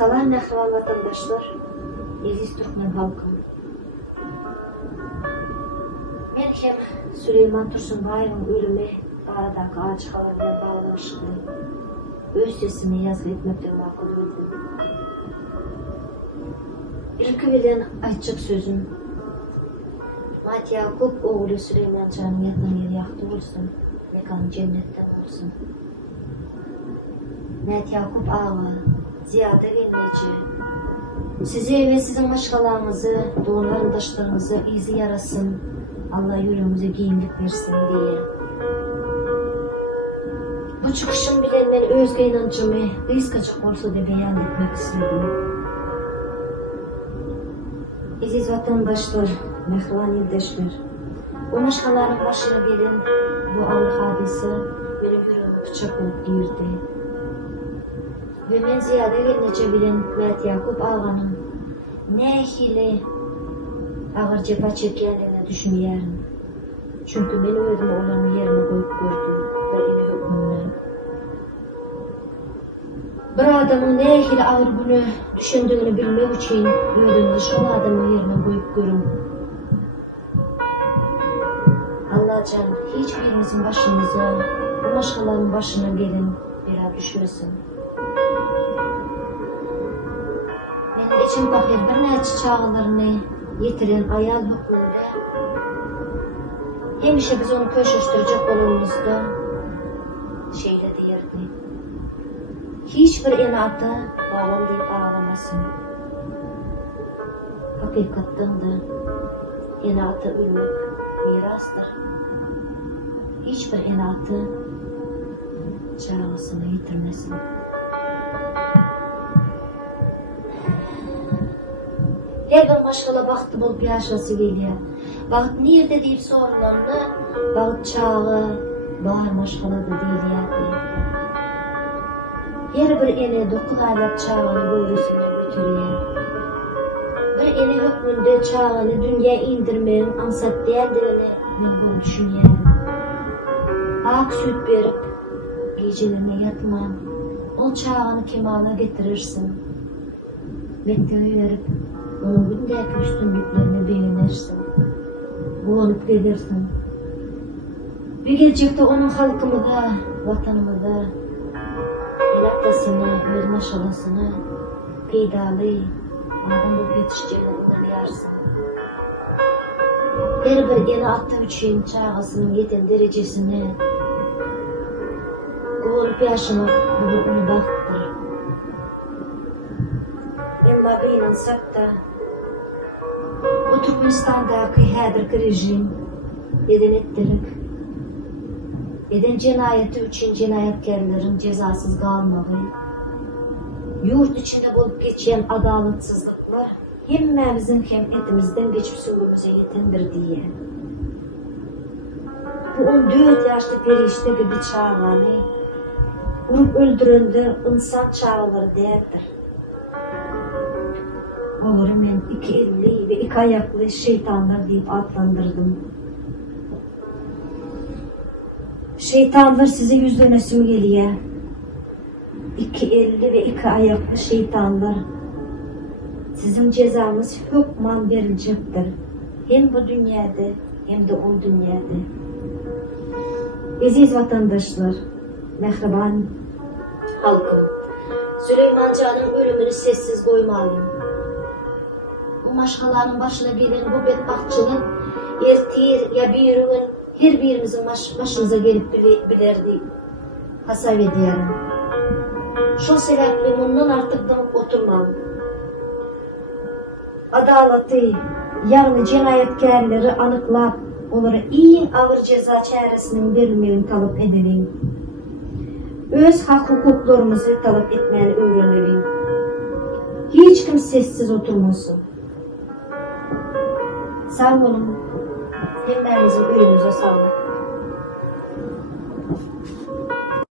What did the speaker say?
Salam mehriban vatandaşlar, aziz Türkmen halkı. Ben hem Süleyman Tursunbayev'in ölümü aradaki açık haberle bağlanışlı öz sesimi yazı etmekten makul gördüm. İlki bilen açık sözüm, Mat Yakup oğlu Süleyman Can'ın yatan yeri yaktı olsun, mekanı cennetten olsun. Mat Yakup ağa, ziyade gelmeci, sizi ve sizin başkalarınızı, doğruların taşlarınızı izi yarasın, Allah yüreğimize giyimlik versin diye. Bu çıkışım bilen ben özge inancımı kıyıskacık olsa da beyan etmek istedim. Aziz vatandaşlar, mehriban yurttaşlar, bu başkaların başına gelen bu ağır hadise benim yüreğimi bıçak olup girdi. Ve ben ziyade gelmece bilen Mat Yakup ağanın ne hile ağır cepha çekkenliğine düşünüyerim. Çünkü ben özümü onların yerine koyup gördüm ve yine hükmümle. Bir adamın ne hile ağır bunu düşündüğünü bilmek için özümü şu adamın yerine koyup görüm. Allah can hiçbirimizin başımıza, bu başkalarının başına gelin bir düşmesin. İçin bakır bir neçe çağlarını yitiren ayal hükmünde hemişe biz onu köşüştürecek olumuzda şeyde deyirdi. Hiçbir enatı bağlam deyip ağlamasın. Hakikatten de enatı ölmek mirastır. Hiçbir enatı çağlasını yitirmesin. Her bir başkala baktı bulup yaşası geliyor. Baktı nerede deyip sorularını, baktı çağı, bağır maşkaladı deyiliydi. Her bir ene 9 aylık çağını boyrusuna götürüyor. Bir ene hükmünde çağını dünya indirmenin ansat değerlerini ben bunu düşünüyorum. Ak süt verip, gecelerine yatmam, o çağını kemala getirirsin. Mektebi verip, onun gündeki üstünlüklerini beğenirsin, boğulup gelirsin. Bir gelecekte onun halkımı da, vatanımı da, el atlasını, öz maşalasını, peydalı, adam bulup yetişeceğini yarsın. Her bir ele attığı için çağısının yeten derecesini, boğulup yaşamak bu onu baktır. Ben bağı inansak da, bu Türkmenistan'daki her rejim eden ettirik, eden cinayeti için cinayetkarların cezasız kalmağı, yurt içinde bulup geçen adaletsizlikler hemmemizin hem etimizden geçip sürgümüze yetendir diye. Bu 14 yaşlı perişte gibi çağlarını vurup öldürüldü insan çağları değerdir. Onları ben 2 elli ve 2 ayaklı şeytanlar deyip adlandırdım. Şeytanlar size yüzlemesi mi geliyor? 2 elli ve 2 ayaklı şeytanlar. Sizin cezamız hükman verilecektir. Hem bu dünyada hem de o dünyada. Aziz vatandaşlar, mehriban halkım, Süleyman Can'ın ölümünü sessiz koymayın. Bu maşkaların başına gelen bu bedbahtçılık ertir ya bir gün her birimizin başımıza gelip bilirdi. Hasab ediyorum. Şu sebeple bundan artık da oturmam. Adaleti, yani cinayetkarları anıklap, onlara en ağır ceza çaresinin verilmelerini talep edelim. Öz hak hukuklarımızı talep etmeni öğrenelim. Hiç kim sessiz oturmasın. Sağ olun. Hemlerimizin ölümüze sağlık.